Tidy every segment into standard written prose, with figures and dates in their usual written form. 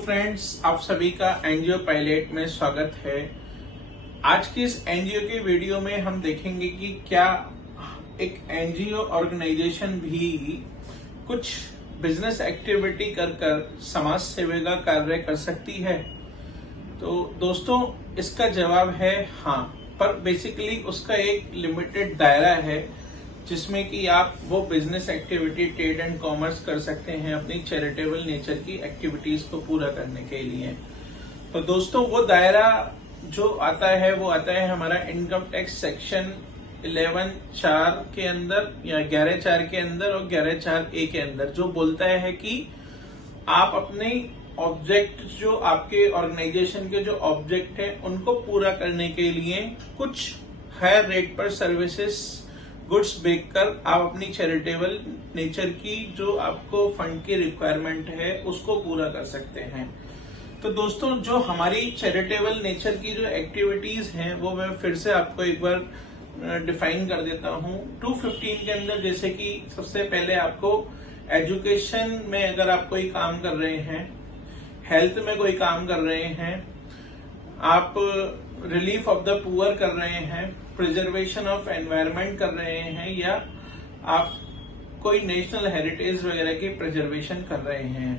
Friends, आप सभी का एनजीओ पायलट में स्वागत है। आज की इस एनजीओ की वीडियो में हम देखेंगे कि क्या एक एनजीओ ऑर्गेनाइजेशन भी कुछ बिजनेस एक्टिविटी कर समाज सेवा का कार्य कर सकती है। तो दोस्तों, इसका जवाब है हाँ, पर बेसिकली उसका एक लिमिटेड दायरा है जिसमें कि आप वो business activity trade and commerce कर सकते हैं अपनी चैरिटेबल नेचर की एक्टिविटीज को पूरा करने के लिए। तो दोस्तों, वो दायरा जो आता है वो आता है हमारा इनकम टैक्स सेक्शन 11(4) के अंदर या 11(4) के अंदर और 11(4)(a) के अंदर, जो बोलता है कि आप अपने ऑब्जेक्ट, जो आपके ऑर्गेनाइजेशन के जो ऑब्जेक्ट है उनको पूरा करने के लिए कुछ हायर रेट पर सर्विसेज गुड्स बेचकर आप अपनी चैरिटेबल नेचर की जो आपको फंड की रिक्वायरमेंट है उसको पूरा कर सकते हैं। तो दोस्तों, जो हमारी चैरिटेबल नेचर की जो एक्टिविटीज हैं वो मैं फिर से आपको एक बार डिफाइन कर देता हूं। 215 के अंदर जैसे कि सबसे पहले आपको एजुकेशन में अगर आप कोई काम कर रहे हैं, हेल्थ में कोई काम कर रहे हैं, आप रिलीफ ऑफ द पुअर कर रहे हैं, प्रिजर्वेशन ऑफ एनवायरनमेंट कर रहे हैं, या आप कोई नेशनल हेरिटेज वगैरह की प्रिजर्वेशन कर रहे हैं,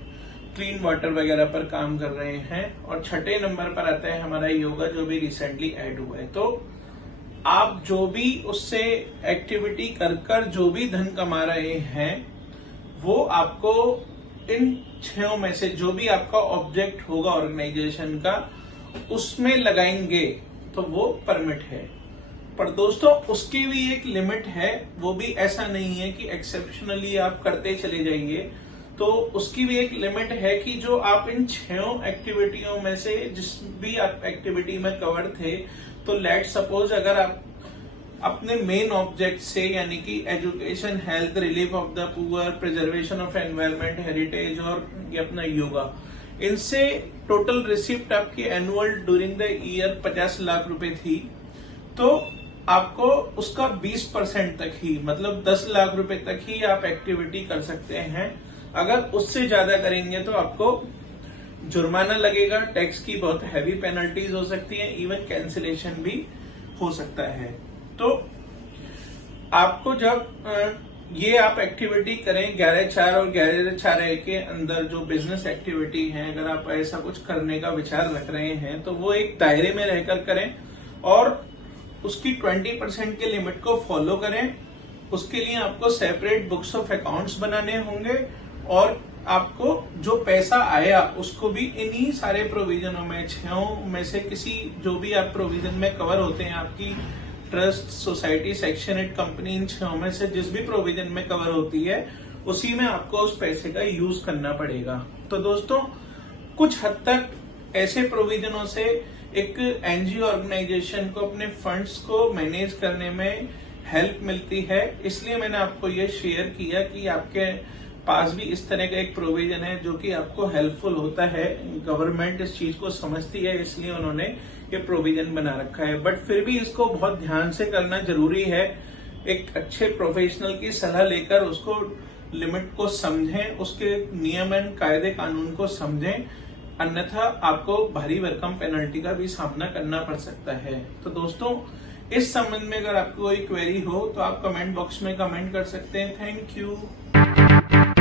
क्लीन वाटर वगैरह पर काम कर रहे हैं। और छठे नंबर पर आता है हमारा योगा, जो भी रिसेंटली ऐड हुआ है। तो आप जो भी उससे एक्टिविटी कर जो भी धन कमा रहे हैं वो आपको इन 6 में से जो भी आपका ऑब्जेक्ट होगा ऑर्गेनाइजेशन का उसमें लगाएंगे तो वो परमिट है। पर दोस्तों, उसकी भी एक लिमिट है। वो भी ऐसा नहीं है कि एक्सेप्शनली आप करते चले जाइए। तो उसकी भी एक लिमिट है कि जो आप इन 6 एक्टिविटियों में से जिस भी आप एक्टिविटी में कवर थे, तो लेट सपोज अगर आप अपने मेन ऑब्जेक्ट से, यानी कि education, health, relief of the poor, preservation of environment, heritage और ये अपना योगा, इनसे टोटल रिसिप्ट आपकी annual during the year 50 lakh रुपए थी, तो आपको उसका 20% तक ही, मतलब 10 लाख रुपए तक ही आप एक्टिविटी कर सकते हैं। अगर उससे ज्यादा करेंगे तो आपको जुर्माना लगेगा, टैक्स की बहुत हैवी पेनल्टीज हो सकती है, इवन कैंसिलेशन भी हो सकता है। तो आपको जब ये आप एक्टिविटी करें 11(4) और 11(4)(a) के अंदर जो बिजनेस एक्टिविटी है, अगर आप ऐसा कुछ करने का विचार रख रहे हैं तो वो एक दायरे में रहकर करें और उसकी 20% के लिमिट को फॉलो करें। उसके लिए आपको सेपरेट बुक्स ऑफ अकाउंट्स बनाने होंगे और आपको जो पैसा आया उसको भी इन्हीं सारे प्रोविजनों में, 6 में से किसी जो भी आप प्रोविजन में कवर होते हैं, आपकी ट्रस्ट, सोसाइटी, सेक्शन 8 कंपनी, इन 6 में से जिस भी प्रोविजन में कवर होती है उसी में आपको उस पैसे का यूज करना पड़ेगा। तो दोस्तों, कुछ हद तक ऐसे प्रोविजनों से एक एनजीओ ऑर्गेनाइजेशन को अपने फंड्स को मैनेज करने में हेल्प मिलती है। इसलिए मैंने आपको ये शेयर किया कि आपके पास भी इस तरह का एक प्रोविजन है जो कि आपको हेल्पफुल होता है। गवर्नमेंट इस चीज को समझती है, इसलिए उन्होंने ये प्रोविजन बना रखा है। बट फिर भी इसको बहुत ध्यान से करना जरूरी है। एक अच्छे प्रोफेशनल की सलाह लेकर उसको लिमिट को समझें, उसके नियम एंड कायदे कानून को समझें, अन्यथा आपको भारी भरकम पेनल्टी का भी सामना करना पड़ सकता है। तो दोस्तों, इस संबंध में अगर आपको कोई क्वेरी हो तो आप कमेंट बॉक्स में कमेंट कर सकते हैं। Thank you.